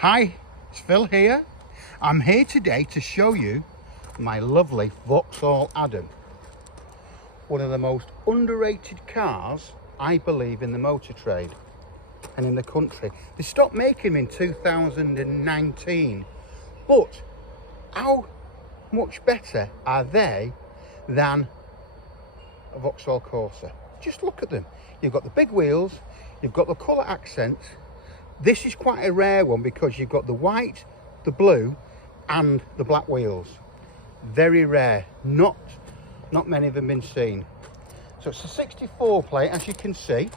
Hi, it's Phil here. I'm here today to show you my lovely Vauxhall Adam. One of the most underrated cars, I believe, in the motor trade and in the country. They stopped making them in 2019, but how much better are they than a Vauxhall Corsa? Just look at them. You've got the big wheels, you've got the colour accent. This is quite a rare one because you've got the white, the blue and the black wheels. Very rare, not many of them been seen. So it's a 64 plate, as you can see.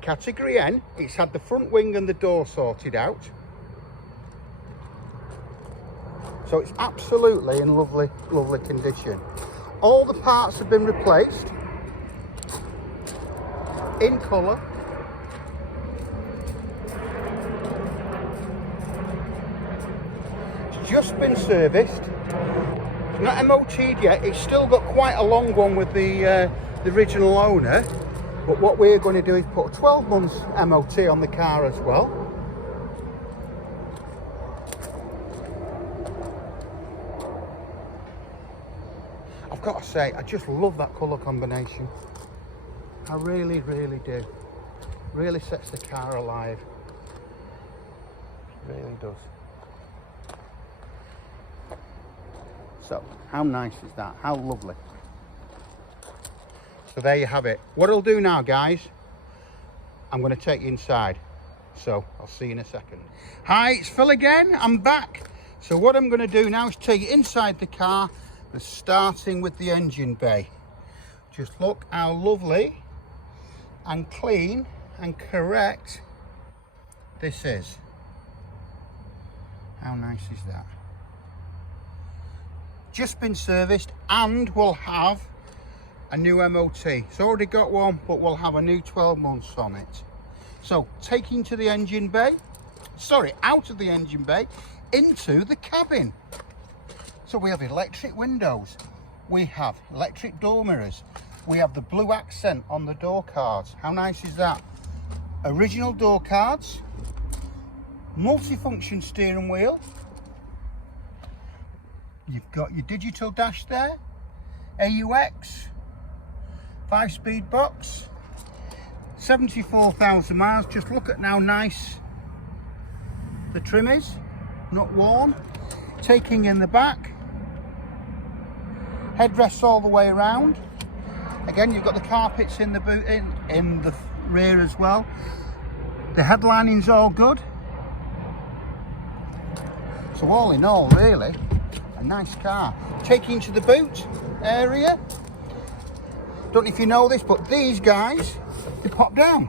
Category N. It's had the front wing and the door sorted out. So it's absolutely in lovely condition. All the parts have been replaced in colour. It's just been serviced. It's not MOT'd yet. It's still got quite a long one with the original owner. But what we're going to do is put a 12 months MOT on the car as well. I've got to say, I just love that colour combination. I really do. Really sets the car alive. It really does. So, how nice is that? How lovely. So there you have it. What I'll do now, guys, I'm going to take you inside. So I'll see you in a second. Hi, it's Phil again. I'm back. So what I'm going to do now is take you inside the car, starting with the engine bay. Just look how lovely and clean and correct this is. How nice is that? Just been serviced, and we'll have a new MOT. It's already got one, but we'll have a new 12 months on it. So taking to the engine bay, out of the engine bay into the cabin. So we have electric windows, we have electric door mirrors, we have the blue accent on the door cards. How nice is that? Original door cards, multifunction steering wheel. You've got your digital dash there, AUX, 5-speed box, 74,000 miles. Just look at how nice the trim is, not worn. Taking in the back, headrests all the way around. Again, you've got the carpets in the boot, in the rear as well. The headlining's all good. So all in all, really, a nice car. Taking to the boot area. Don't know if you know this, but these guys, they pop down.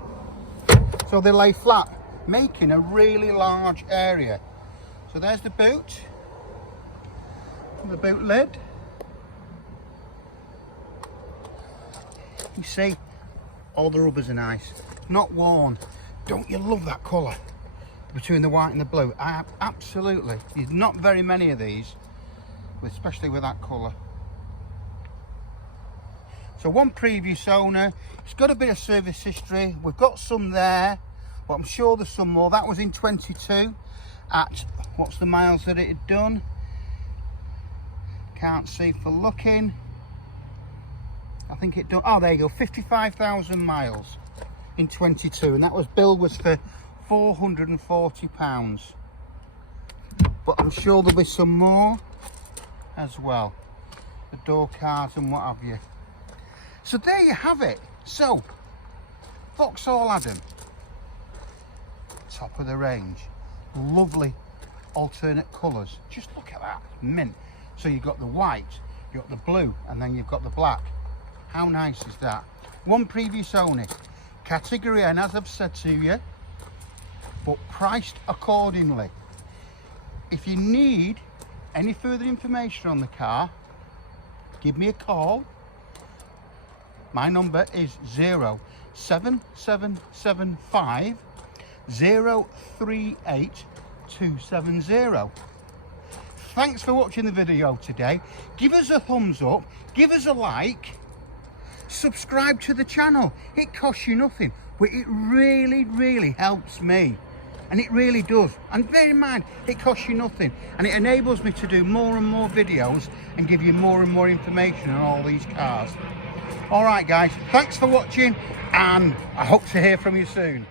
So they lay flat, making a really large area. So there's the boot, the boot lid. You see, all the rubbers are nice, not worn. Don't you love that colour between the white and the blue? Absolutely. There's not very many of these, especially with that colour. So one previous owner, it's got a bit of service history. We've got some there, but I'm sure there's some more. That was in 22 at, what's the miles that it had done? Can't see for looking. I think it done, oh there you go, 55,000 miles in 22, and that was bill was for £440. But I'm sure there'll be some more as well. The door cards and what have you. So there you have it. So, Vauxhall Adam, top of the range, lovely alternate colours. Just look at that, mint. So you've got the white, you've got the blue, and then you've got the black. How nice is that? One previous owner, category N, as I've said to you, but priced accordingly. If you need any further information on the car, give me a call. My number is 07775 038 270. Thanks for watching the video today. Give us a thumbs up, give us a like, subscribe to the channel. It costs you nothing, but it really helps me. and it really does. And bear in mind, it costs you nothing, and it enables me to do more and more videos and give you more and more information on all these cars. All right guys, thanks for watching, and I hope to hear from you soon.